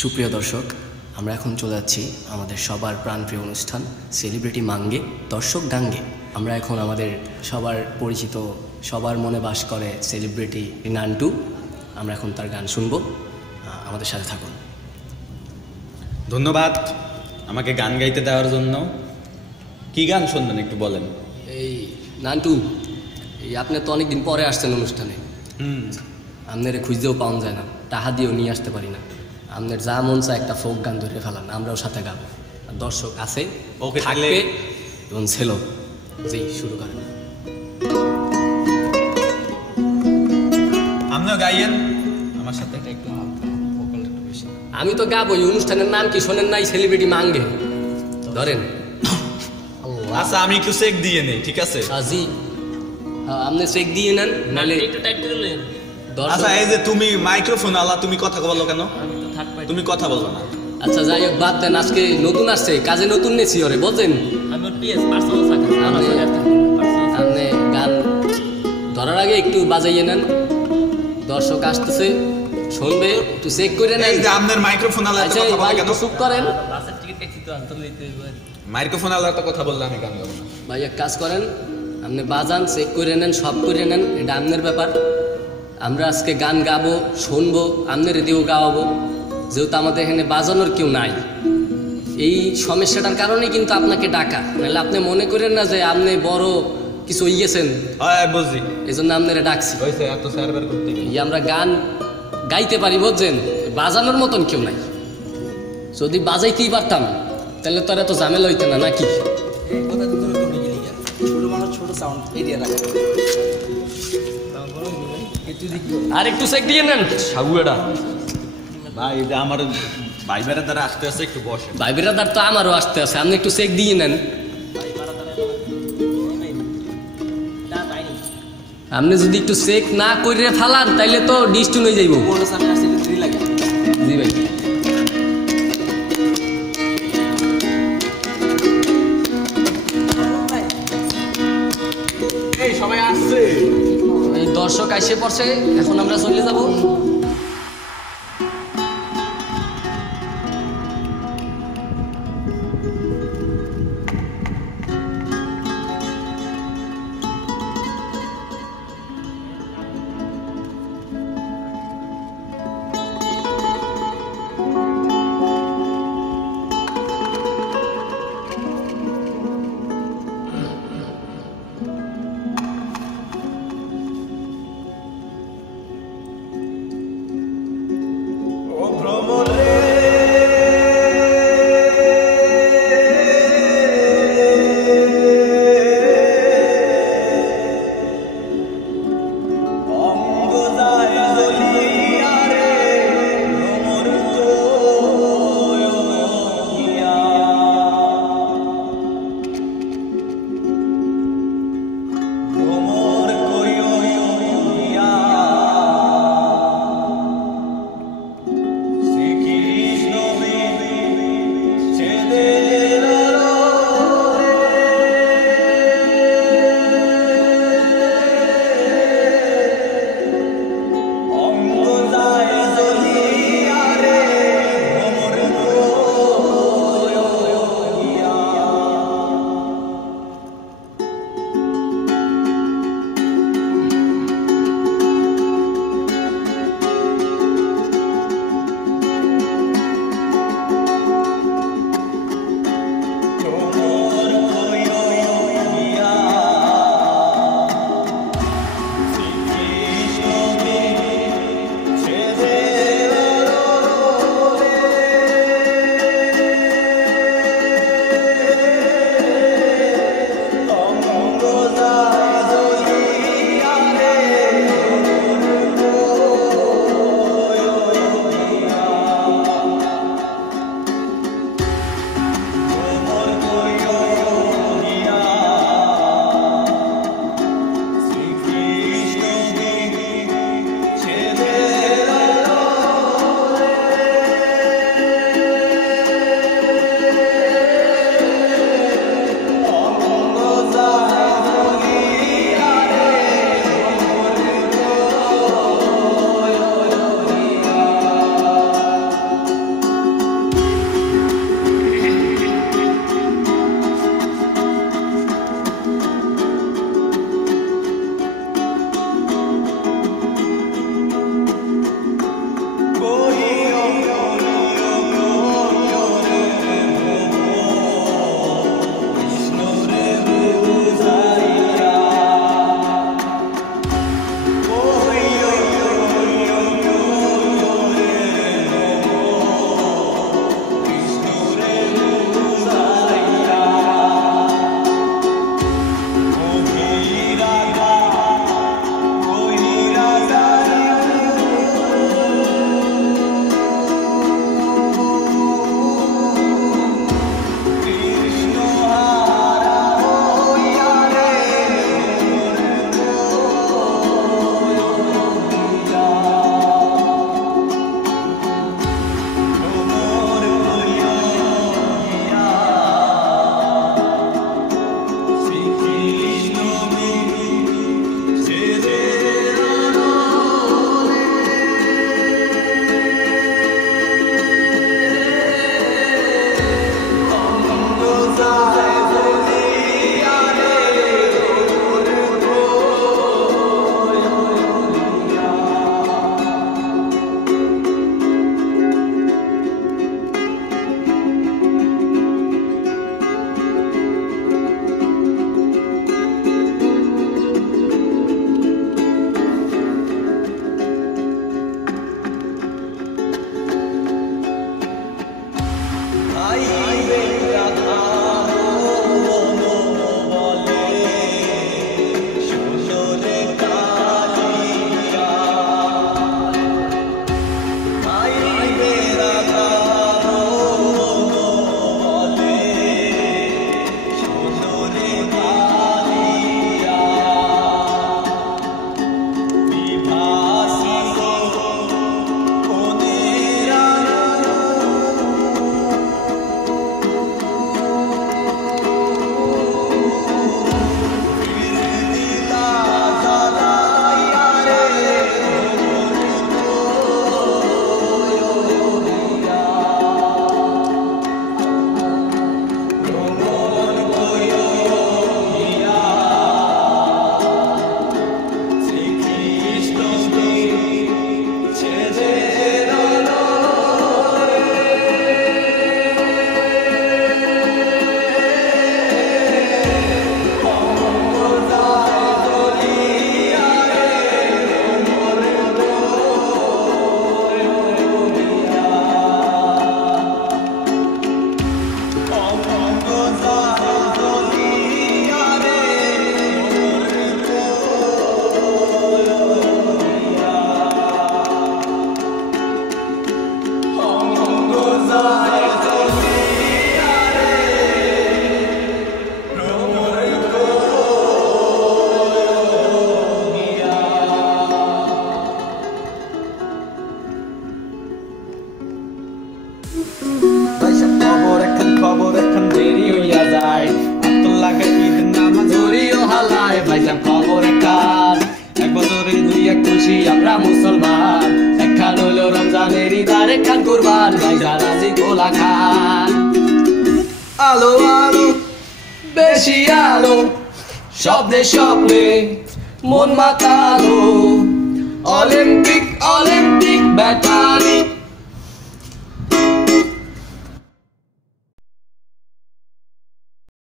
সুপ্রিয় দর্শক, আমরা এখন চলে যাচ্ছি আমাদের সবার প্রাণপ্রিয় অনুষ্ঠান সেলিব্রিটি মাঙ্গে দর্শক গাঙ্গে। আমরা এখন আমাদের সবার পরিচিত, সবার মনে বাস করে সেলিব্রিটি নান্টু, আমরা এখন তার গান শুনবো। আমাদের সাথে থাকুন। ধন্যবাদ আমাকে গান গাইতে দেওয়ার জন্য। কি গান শুনবেন একটু বলেন। এই নান্টু, এই আপনি তো অনেকদিন পরে আসছেন অনুষ্ঠানে, আপনার খুঁজতেও পাওয়া যায় না, টাহা দিয়েও নিয়ে আসতে পারি না। আপনার যা মন চায় একটা ফোক গান ধরে ফেলান, আমরাও সাথে গাবো। আর দর্শক আছে, ওকে থাকবে এবং ছিল। জি, শুরু করেন। আপনিও গাইয়েন আমার সাথে। আমি তো গাবো। এই অনুষ্ঠানের নাম কি শোনেন নাই? সেলিব্রিটি মাঙ্গে। ধরেন। আচ্ছা, আমি একটু চেক দিয়ে নেই, ঠিক আছে? জি, আপনি চেক দিয়ে নেন, নাহলে আচ্ছা, এই যে তুমি মাইক্রোফোন আলা, তুমি কথা বলো কেন? তুমি কথা বলো না। আচ্ছা যাই হোক, বাদ দেন। আজকে নতুন আসছে, কাজে নতুন নেছি ওরে, বলছেন? আপনি গান ধরার আগে একটু বাজাইয়ে নেন, দর্শক আসতেছে, শুনবে, একটু চেক করে নেন। আপনার মাইক্রোফোন আলা কথা বলে কেন? চুপ করেন। মাইক্রোফোন আলা তো কথা বললে আমি গান গাবো না। ভাই এক কাজ করেন, আপনি বাজান, চেক করে নেন, সব করে নেন, এটা আপনার ব্যাপার। আমরা আজকে গান গাবো, শুনবো, আপনার দিয়েও গাওয়াবো, যেহেতু আমাদের এখানে বাজানোর কেউ নাই। এই সমস্যাটার কারণেই কিন্তু আপনাকে ডাকা, নাহলে আপনি মনে করেন না যে আপনি বড় কিছু ইয়েছেন, বুঝছি, এই জন্য আপনারা ডাকছি। আমরা গান গাইতে পারি, বুঝছেন, বাজানোর মতন কেউ নাই। যদি বাজাইতেই পারতাম তাহলে তো আর এত ঝামেলা হইতে না, নাকি? আর একটু চেক দিয়ে নেন সাগুয়াটা। ভাই, এটা আমার ভাই বেড়াদার আসতে আছে, একটু বসে। ভাই বেড়াদার তো আমারও আসতে আছে, আপনি একটু চেক দিয়ে নেন। আপনি যদি একটু চেক না করে ফালান তাইলে তো ডিস্টুন হয়ে যাইব। জি ভাই, সবাই আসছে, এই দর্শক আইসে পড়ছে, এখন আমরা চলে যাব। খবর এখন দেরি হইয়া যায় আব্দুল্লাহকে ঈদ নামাজ ধরিও হালায় ভাইজান খবর এখন এক বছরে দুই এক খুশি আমরা মুসলমান একখান হইল রমজানের ঈদ আর একখান কুরবান ভাইজান আজি গোলা খান আলো আলো বেশি আলো স্বপ্নে স্বপ্নে মন মাতালো অলিম্পিক অলিম্পিক ব্যাটারি